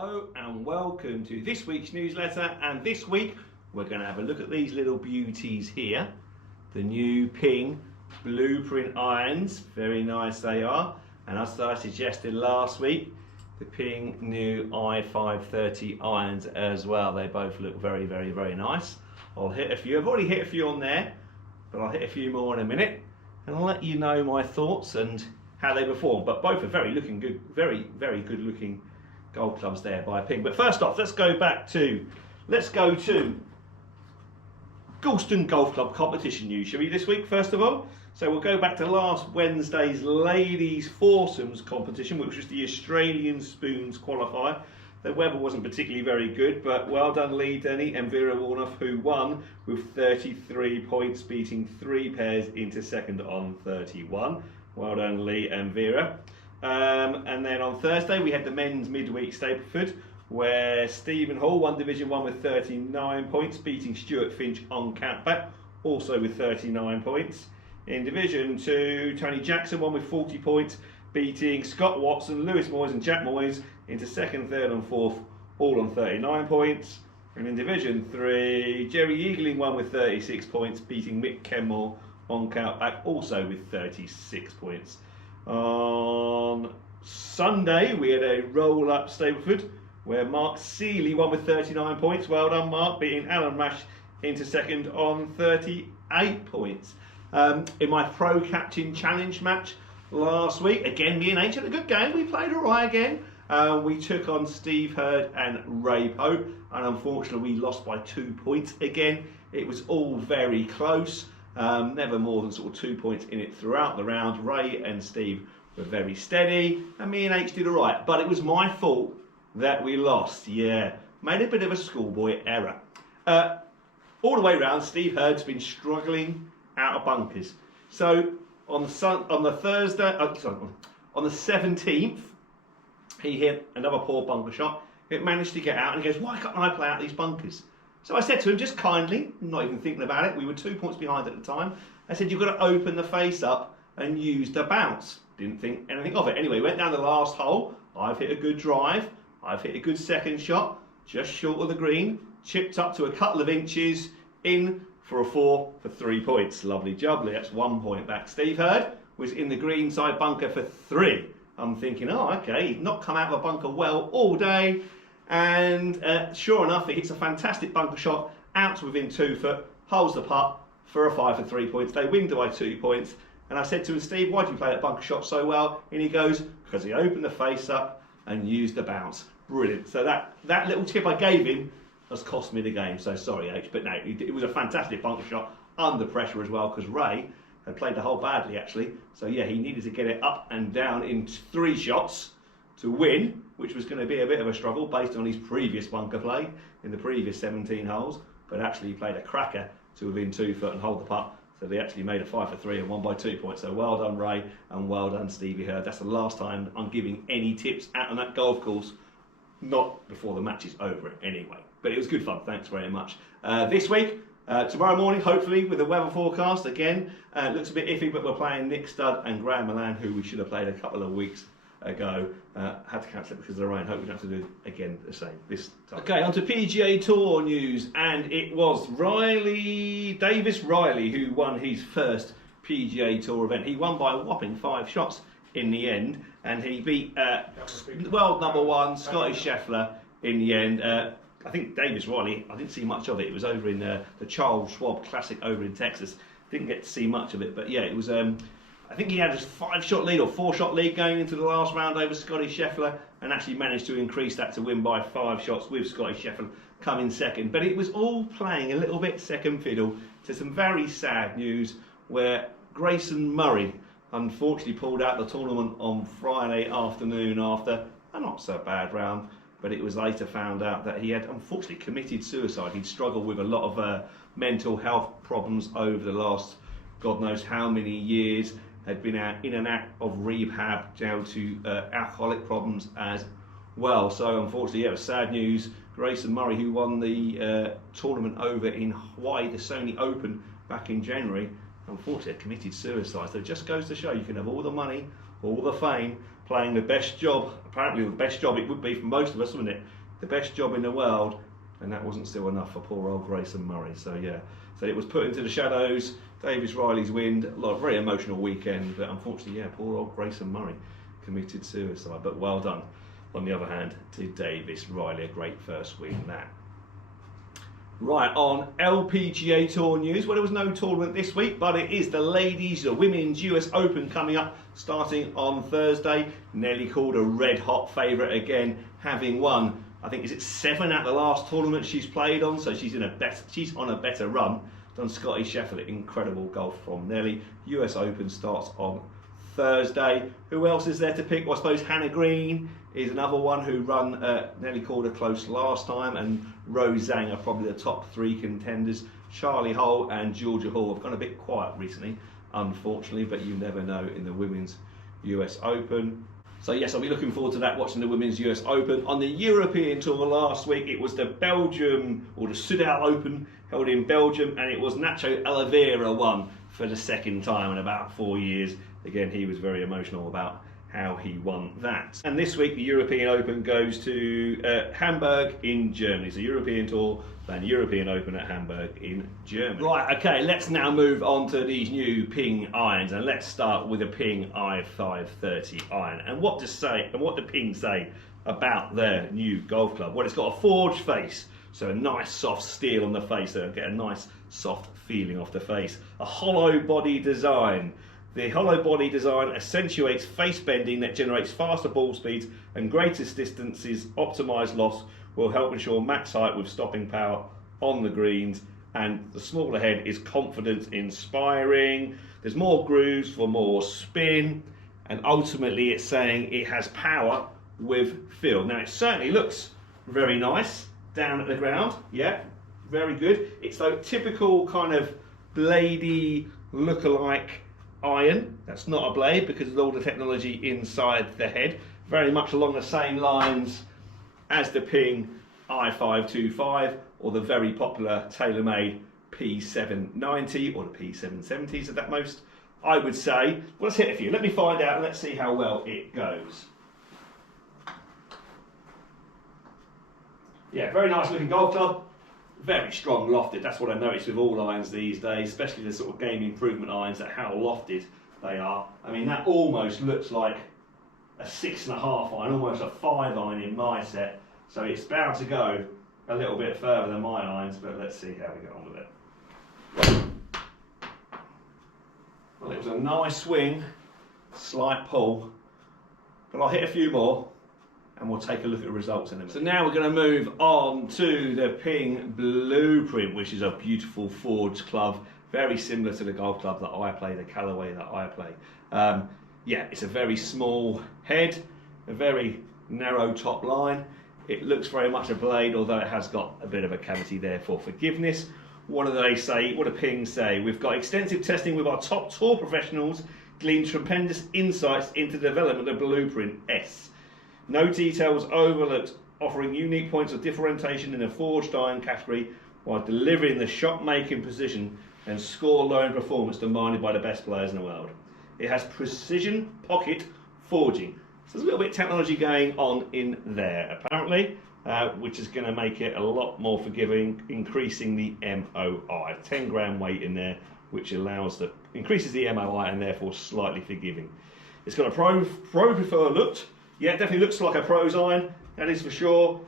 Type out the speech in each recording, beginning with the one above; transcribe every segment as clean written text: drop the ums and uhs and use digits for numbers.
Hello and welcome to this week's newsletter, and this week we're going to have a look at these little beauties here, the new Ping blueprint irons. Very nice they are, and as I suggested last week, the Ping new i530 irons as well. They both look very nice. I'll hit a few. I've already hit a few on there, but I'll hit a few more in a minute and I'll let you know my thoughts and how they perform. But both are very good looking golf clubs there by Ping. But first off, let's go to Galston Golf Club competition news, shall we, this week first of all? So we'll go back to last Wednesday's ladies foursomes competition, which was the Australian Spoons qualifier. The weather wasn't particularly very good, but well done Lee Denny and Vera Warnoff, who won with 33 points, beating 3 pairs into second on 31. Well done Lee and Vera. And then on Thursday we had the men's midweek Stapleford, where Stephen Hall won Division 1 with 39 points, beating Stuart Finch on countback, also with 39 points. In Division 2, Tony Jackson won with 40 points, beating Scott Watson, Lewis Moyes and Jack Moyes into second, third and fourth, all on 39 points. And in Division 3, Jerry Eagling won with 36 points, beating Mick Kenmore on countback, also with 36 points. On Sunday we had a roll-up Stapleford where Mark Seeley won with 39 points. Well done Mark, beating Alan Rash into second on 38 points. In my Pro Captain Challenge match last week, again me and H had a good game. We played alright again. We took on Steve Hurd and Ray Pope, and unfortunately we lost by 2 points again. It was all very close. Never more than sort of 2 points in it throughout the round. Ray and Steve were very steady, and me and H did alright. But it was my fault that we lost. Yeah, made a bit of a schoolboy error. All the way around, Steve Hurd's been struggling out of bunkers. So on the 17th, he hit another poor bunker shot. It managed to get out, and he goes, "Why can't I play out these bunkers?" So I said to him, just kindly, not even thinking about it, we were 2 points behind at the time. I said, "You've got to open the face up and use the bounce." Didn't think anything of it. Anyway, went down the last hole. I've hit a good drive. I've hit a good second shot, just short of the green, chipped up to a couple of inches, in for a 4 for 3 points. Lovely jubbly, that's 1 point back. Steve Hurd was in the green side bunker for 3. I'm thinking, oh, okay, he's not come out of a bunker well all day. And sure enough, he hits a fantastic bunker shot out to within 2 foot, holds the putt for a 5 for 3 points. They win by 2 points. And I said to him, "Steve, why do you play that bunker shot so well?" And he goes, "Because he opened the face up and used the bounce." Brilliant. So that little tip I gave him has cost me the game. So sorry, H, but no, it was a fantastic bunker shot under pressure as well, because Ray had played the hole badly actually. So yeah, he needed to get it up and down in 3 shots to win, which was going to be a bit of a struggle based on his previous bunker play in the previous 17 holes. But actually he played a cracker to within 2 foot and hold the putt. So they actually made a 5 for 3 and won by 2 points. So well done Ray and well done Stevie Hurd. That's the last time I'm giving any tips out on that golf course. Not before the match is over anyway. But it was good fun, thanks very much. This week, tomorrow morning, hopefully, with the weather forecast, again, looks a bit iffy, but we're playing Nick Studd and Graham Milan, who we should have played a couple of weeks ago. Had to cancel it because of the rain. Hope we don't have to do again the same this time. Okay, on to PGA Tour news, and it was Davis Riley who won his first PGA Tour event. He won by a whopping 5 shots in the end, and he beat world number 1 Scotty Scheffler in the end. I think Davis Riley, I didn't see much of it. It was over in the Charles Schwab Classic over in Texas. Didn't get to see much of it, but yeah, it was. I think he had a 5-shot lead or 4-shot lead going into the last round over Scotty Scheffler, and actually managed to increase that to win by 5 shots with Scotty Scheffler coming second. But it was all playing a little bit second fiddle to some very sad news, where Grayson Murray unfortunately pulled out the tournament on Friday afternoon after a not so bad round. But it was later found out that he had unfortunately committed suicide. He'd struggled with a lot of mental health problems over the last God knows how many years, had been in and out of rehab due to alcoholic problems as well. So unfortunately, yeah, it was sad news. Grayson Murray, who won the tournament over in Hawaii, the Sony Open back in January, unfortunately committed suicide. So it just goes to show you can have all the money, all the fame, playing the best job, apparently the best job it would be for most of us, wouldn't it? The best job in the world, and that wasn't still enough for poor old Grayson Murray. So yeah, so it was put into the shadows. Davis Riley's win, a very emotional weekend, but unfortunately, yeah, poor old Grayson Murray committed suicide. But well done, on the other hand, to Davis Riley, a great first win that. Right, on LPGA Tour news, well, there was no tournament this week, but it is the ladies, the Women's US Open coming up, starting on Thursday. Nelly called a red-hot favourite again, having won, I think, is it 7 at the last tournament she's played on, so she's on a better run. Done Scotty Sheffield, incredible golf from Nelly. US Open starts on Thursday. Who else is there to pick? Well, I suppose Hannah Green is another one who run Nelly Calder close last time, and Rose Zhang are probably the top 3 contenders. Charlie Hull and Georgia Hall have gone a bit quiet recently, unfortunately, but you never know in the Women's US Open. So yes, I'll be looking forward to that, watching the Women's US Open. On the European Tour last week, it was the Belgium, or the Soudal Open, held in Belgium, and it was Nacho Oliveira won for the second time in about 4 years. Again, he was very emotional about how he won that. And this week, the European Open goes to Hamburg in Germany. So European Tour, then European Open at Hamburg in Germany. Right, okay, let's now move on to these new Ping irons, and let's start with a Ping i530 iron. And what do Ping say about their new golf club? Well, it's got a forged face, so a nice soft steel on the face, so get a nice soft feeling off the face. A hollow body design. The hollow body design accentuates face bending that generates faster ball speeds and greatest distances. Optimised loft will help ensure max height with stopping power on the greens, and the smaller head is confidence inspiring. There's more grooves for more spin, and ultimately it's saying it has power with feel. Now it certainly looks very nice down at the ground, yeah, very good. It's a typical kind of bladey look-alike iron. That's not a blade because of all the technology inside the head, very much along the same lines as the Ping i525 or the very popular TaylorMade P790 or the P770s at that most, I would say. Well, let's hit a few. Let me find out and let's see how well it goes. Yeah, very nice looking golf club. Very strong lofted. That's what I noticed with all irons these days, especially the sort of game improvement irons, at how lofted they are. I mean, that almost looks like a 6.5 iron, almost a 5 iron in my set. So it's bound to go a little bit further than my irons, but let's see how we get on with it. Well, it was a nice swing, slight pull, but I'll hit a few more and we'll take a look at the results in a minute. So now we're going to move on to the Ping Blueprint, which is a beautiful forged club, very similar to the golf club that I play, the Callaway that I play. Yeah, it's a very small head, a very narrow top line. It looks very much a blade, although it has got a bit of a cavity there for forgiveness. What do they say? What do Ping say? We've got extensive testing with our top tour professionals, gleaned tremendous insights into the development of Blueprint S. No details overlooked, offering unique points of differentiation in the forged iron category while delivering the shot-making precision and score-lowering performance demanded by the best players in the world. It has precision pocket forging. So there's a little bit of technology going on in there, apparently, which is going to make it a lot more forgiving, increasing the MOI. 10 gram weight in there, which increases the MOI and therefore slightly forgiving. It's got a pro preferred look. Yeah, it definitely looks like a pro's iron, that is for sure.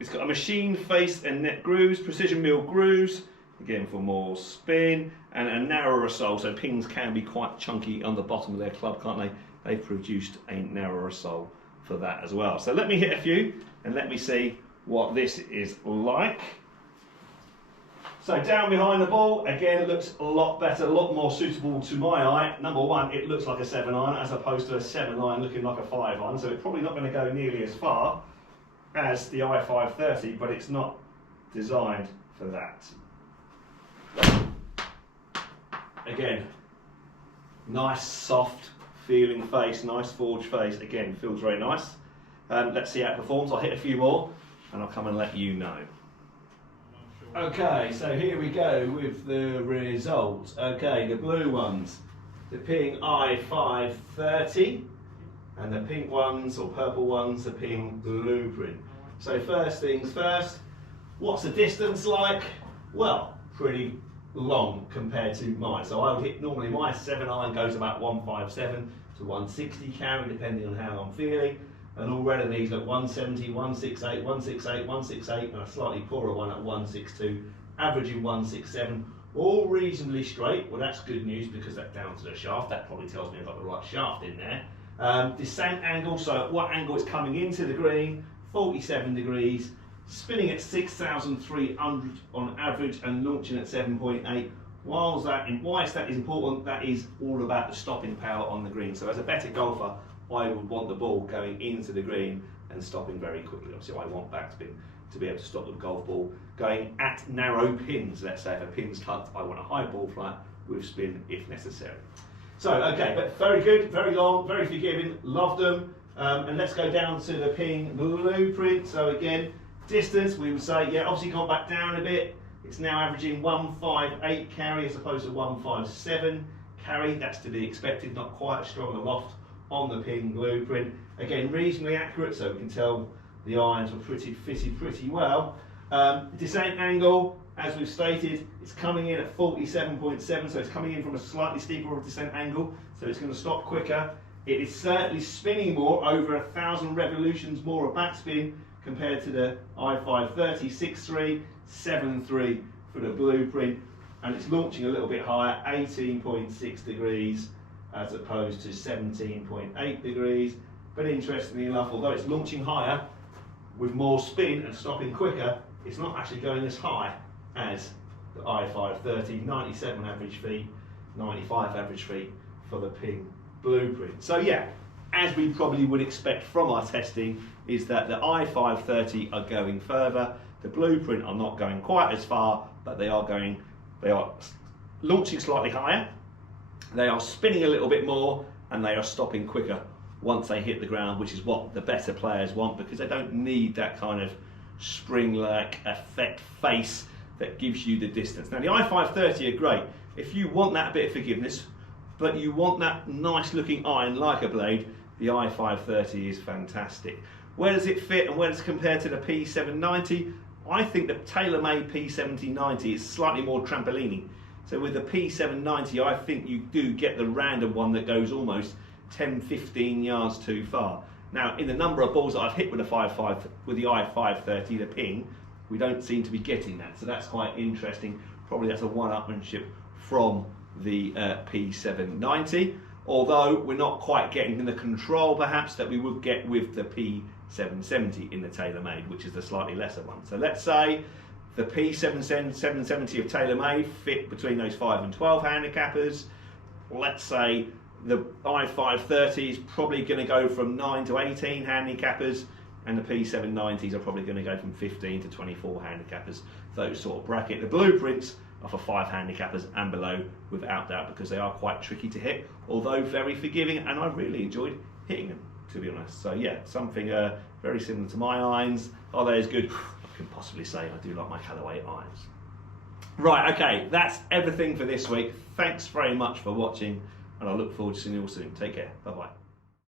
It's got a machine face and net grooves, precision mill grooves, again for more spin, and a narrower sole, so Pings can be quite chunky on the bottom of their club, can't they? They've produced a narrower sole for that as well. So let me hit a few and let me see what this is like. So down behind the ball, again, it looks a lot better, a lot more suitable to my eye. Number one, it looks like a 7 iron as opposed to a 7 iron looking like a 5 iron. So it's probably not going to go nearly as far as the i530, but it's not designed for that. Again, nice soft feeling face, nice forged face. Again, feels very nice. Let's see how it performs. I'll hit a few more and I'll come and let you know. Okay, so here we go with the results. Okay, the blue ones, the Ping i530. and the pink ones or purple ones, the ping blueprint. So first things first, what's the distance like? Well, pretty long compared to mine. So I would hit, normally my 7-iron goes about 157 to 160 carry, depending on how I'm feeling. And already these look 170, 168, 168, 168, and a slightly poorer one at 162, averaging 167. All reasonably straight. Well, that's good news because that's down to the shaft. That probably tells me I've got the right shaft in there. Descent angle, so at what angle it's coming into the green, 47 degrees, spinning at 6,300 on average and launching at 7.8. Why is that important? That is all about the stopping power on the green. So as a better golfer, I would want the ball going into the green and stopping very quickly. Obviously, I want backspin to be able to stop the golf ball going at narrow pins. Let's say if a pin's tucked, I want a high ball flight with spin if necessary. So, okay, but very good, very long, very forgiving, loved them. And let's go down to the ping blueprint. So again, distance, we would say, yeah, obviously gone back down a bit. It's now averaging 158 carry as opposed to 157 carry. That's to be expected, not quite as strong a loft on the ping blueprint. Again, reasonably accurate, so we can tell the irons were fitted pretty well. Descent angle, as we've stated, it's coming in at 47.7, so it's coming in from a slightly steeper descent angle, so it's going to stop quicker. It is certainly spinning more, over 1,000 revolutions more of backspin compared to the i530, 6.3, 7.3 for the blueprint, and it's launching a little bit higher, 18.6 degrees as opposed to 17.8 degrees. But interestingly enough, although it's launching higher with more spin and stopping quicker, it's not actually going as high as the i530, 97 average feet, 95 average feet for the ping blueprint. So yeah, as we probably would expect from our testing, is that the i530 are going further. The blueprint are not going quite as far, but they are launching slightly higher. They are spinning a little bit more, and they are stopping quicker once they hit the ground, which is what the better players want, because they don't need that kind of spring-like effect face that gives you the distance. Now the i530 are great if you want that bit of forgiveness, but you want that nice looking iron like a blade. The i530 is fantastic. Where does it fit and where does it compare to the P790? I think the TaylorMade P790 is slightly more trampoliny. So with the P790, I think you do get the random one that goes almost 10-15 yards too far. Now, in the number of balls that I've hit with the i530, the ping, we don't seem to be getting that. So that's quite interesting. Probably that's a one-upmanship from the P790. Although we're not quite getting the control, perhaps, that we would get with the P770 in the TaylorMade, which is the slightly lesser one. So let's say the P770 of TaylorMade fit between those 5 and 12 handicappers. Let's say the i530 is probably going to go from 9 to 18 handicappers, and the P790s are probably going to go from 15 to 24 handicappers, those sort of bracket. The blueprints are for 5 handicappers and below, without doubt, because they are quite tricky to hit, although very forgiving, and I really enjoyed hitting them, to be honest. So yeah, something very similar to my irons. Are they as good? I can possibly say I do like my Callaway irons. Right, okay, that's everything for this week. Thanks very much for watching, and I look forward to seeing you all soon. Take care, bye-bye.